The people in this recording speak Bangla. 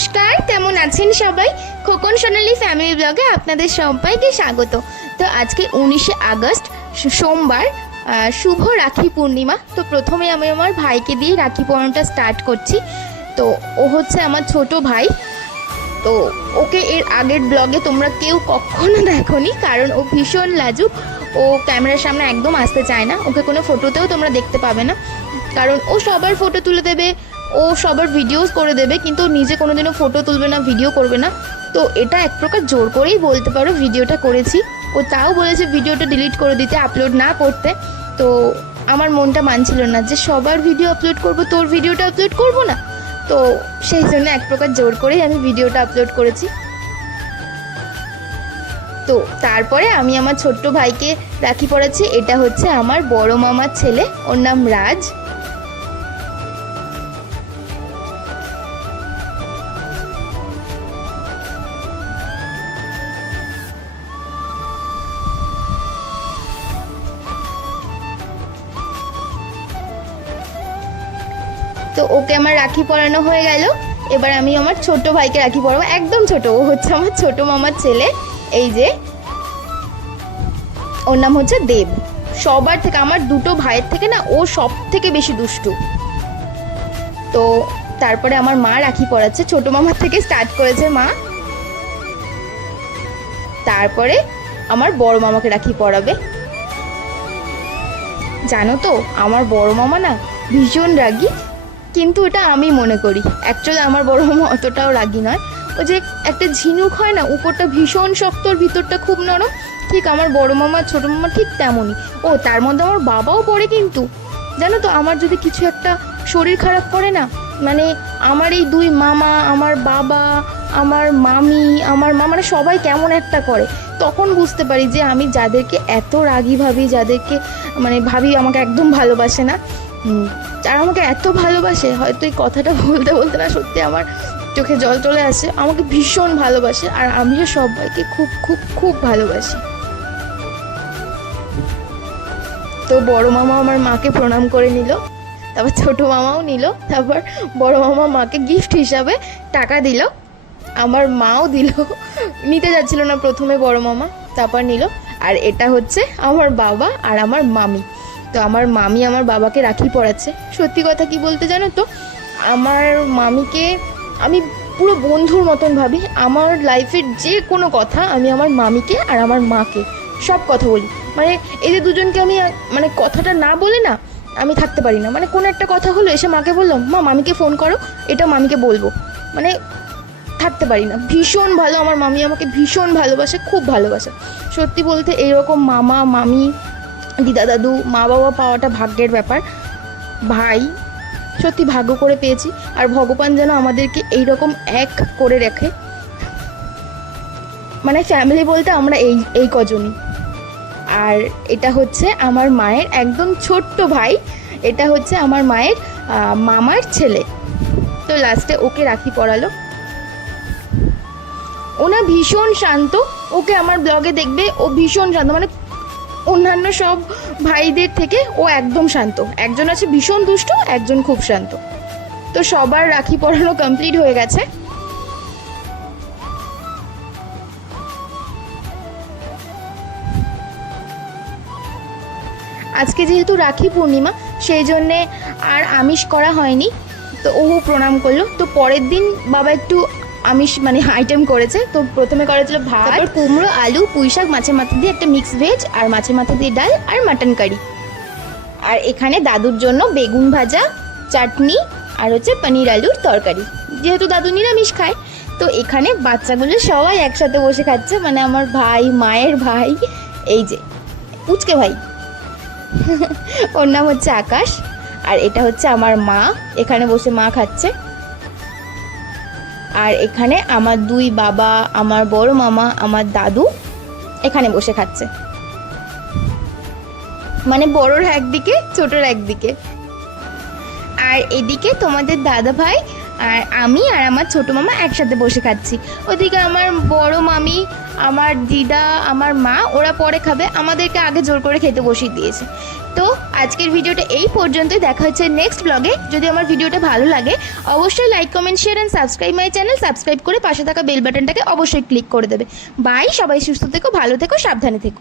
নমস্কার, কেমন আছেন সবাই? খোকন সোনালি ফ্যামিলি ব্লগে আপনাদের সবাইকে স্বাগত। তো আজকে উনিশে আগস্ট সোমবার শুভ রাখি পূর্ণিমা। তো প্রথমে আমি আমার ভাইকে দিয়ে রাখি পরানোটা স্টার্ট করছি। তো ও হচ্ছে আমার ছোট ভাই। তো ওকে এর আগের ব্লগে তোমরা কেউ কখনো দেখোনি, কারণ ও ভীষণ লাজুক। ও ক্যামেরার সামনে একদম আসতে চায় না। ওকে কোনো ফটোতেও তোমরা দেখতে পাবে না। কারণ ও সবার ফটো তুলে দেবে ও সবার ভিডিওস করে দেবে, কিন্তু নিজে কোনোদিনও ফটো তুলবে না ভিডিও করবে না। তো এটা এক প্রকার জোর করেই বলতে পারো ভিডিওটা করেছি। ও তাও বলেছে ভিডিওটা ডিলিট করে দিতে আপলোড না করতে। তো আমার মনটা মানছিল না যে সবার ভিডিও আপলোড করব, তোর ভিডিওটা আপলোড করব না। তো সেই জন্য এক প্রকার জোর করেই আমি ভিডিওটা আপলোড করেছি। তো তারপরে আমি আমার ছোট্ট ভাইকে রাখি পড়াচ্ছি, এটা হচ্ছে আমার বড় মামার ছেলে, ওর নাম রাজ। তো ওকে আমার রাখি পরানো হয়ে গেল। এবার আমি আমার ছোট ভাইকে রাখি পরাবো। একদম ছোট, ও হচ্ছে আমার ছোট মামার ছেলে। এই যে, ওর নাম হচ্ছে দেব। সবার থেকে, আমার দুটো ভাইয়ের থেকে না, ও সব থেকে বেশি দুষ্টু। তো তারপরে আমার মা রাখি পরাচ্ছে। ছোট মামার থেকে স্টার্ট করেছে মা। তারপরে আমার বড় মামাকে রাখি পরাবে। জানো তো, আমার বড় মামা না ভীষণ রাগী। কিন্তু এটা আমি মনে করি। অ্যাকচুয়ালি আমার বড় মামা অতটাও রাগী নয়। ও যে একটা ঝিনুক হয় না, উপরটা ভীষণ শক্ত আর ভিতরটা খুব নরম। ঠিক আমার বড় মামা, ছোট মামা ঠিক তেমনই। ও, তার মধ্যে আমার বাবাও পড়ে কিন্তু। জানো তো, আমার যদি কিছু একটা শরীর খারাপ করে না মানে আমার এই দুই মামা, আমার বাবা, আমার মামি, আমার মা মানে সবাই কেমন একটা করে, তখন বুঝতে পারি যে আমি যাদেরকে এত রাগী ভাবি, যাদেরকে মানে ভাবি আমাকে একদম ভালোবাসে না যারা আমাকে এত ভালোবাসে, হয়তো এই কথাটা বলতে বলতে না সত্যি আমার চোখে জল চলে আসে। আমাকে ভীষণ ভালোবাসে আর আমিও সবাইকে খুব খুব খুব ভালোবাসি। তো বড় মামা আমার মাকে প্রণাম করে নিল, তারপর ছোট মামাও নিল, তারপর বড় মামা মাকে গিফট হিসাবে টাকা দিল। আমার মাও দিল। নিতে যাচ্ছিল না প্রথমে বড় মামা, তারপর নিল। আর এটা হচ্ছে আমার বাবা আর আমার মামি। তো আমার মামি আমার বাবাকে রাখি পড়াচ্ছে। সত্যি কথা কি বলতে জানো তো? আমার মামিকে আমি পুরো বন্ধুর মতন ভাবি। আমার লাইফের যে কোনো কথা আমি আমার মামিকে আর আমার মাকে সব কথা বলি। মানে এদের দুজনকে আমি মানে কথাটা না বলে না, আমি থাকতে পারি না। মানে কোনো একটা কথা হলো, এসে মাকে বললাম, মা, মামিকে ফোন করো, এটা মামিকে বলব। মানে থাকতে পারি না। ভীষণ ভালো, আমার মামি আমাকে ভীষণ ভালোবাসে, খুব ভালোবাসে। সত্যি বলতে এইরকম মামা, মামি দিদা দাদু, মা বাবা পাওয়াটা ভাগ্যের ব্যাপার। ভাই, সত্যি ভাগ্য করে পেয়েছি। আর ভগবান যেন আমাদেরকে এইরকম এক করে রাখে। মানে ফ্যামিলি বলতে আমরা এই এই কজনই। আর এটা হচ্ছে আমার মায়ের একদম ছোট্ট ভাই। এটা হচ্ছে আমার মায়ের মামার ছেলে। তো লাস্টে ওকে রাখি পড়ালো। ওনা ভীষণ শান্ত। ওকে আমার ব্লগে দেখবে ও ভীষণ শান্ত। মানে অন্যান্য সব ভাইদের থেকে ও একদম শান্ত। একজন আছে ভীষণ দুষ্ট, একজন খুব শান্ত। তো সবার রাখি পরানো কমপ্লিট হয়ে গেছে। আজকে যেহেতু রাখি পূর্ণিমা, সেই জন্যে আর আমিষ করা হয়নি। তো ও প্রণাম করল। তো পরের দিন বাবা একটু আমিষ মানে আইটেম করেছে। তো প্রথমে করেছিল ভাত। কুমড়ো, আলু পুঁই শাক মাছের মাথা দিয়ে একটা মিক্স ভেজ আর মাছের মাথা দিয়ে ডাল আর মাটন কারি আর এখানে দাদুর জন্য বেগুন ভাজা, চাটনি আর হচ্ছে পনির আলুর তরকারি। যেহেতু দাদু নিরামিষ খায়, তো এখানে বাচ্চাগুলো সবাই একসাথে বসে খাচ্ছে। মানে আমার ভাই, মায়ের ভাই, এই যে, পুচকে ভাই। ওর নাম হচ্ছে আকাশ। আর এটা হচ্ছে আমার মা। এখানে বসে মা খাচ্ছে। আর এখানে আমার দুই বাবা, আমার বড় মামা, আমার দাদু এখানে বসে খাচ্ছে। মানে বড়র একদিকে, ছোটর একদিকে। আর এদিকে তোমাদের দাদা ভাই আর আমি আর আমার ছোট মামা একসাথে বসে খাচ্ছি। ওদিকে আমার বড় মামি, আমার দিদা, আমার মা, ওরা পরে খাবে। আমাদেরকে আগে জোর করে খেতে বসিয়ে দিয়েছে। তো আজকের ভিডিওটা এই পর্যন্তই। দেখা হচ্ছে নেক্সট ব্লগে যদি আমার ভিডিওটা ভালো লাগে, অবশ্যই like comment share and subscribe my channel subscribe করে পাশে থাকা বেল বাটনটাকে অবশ্যই ক্লিক করে দেবে। বাই সবাই সুস্থ থেকো, ভালো থেকো, সাবধানে থেকো।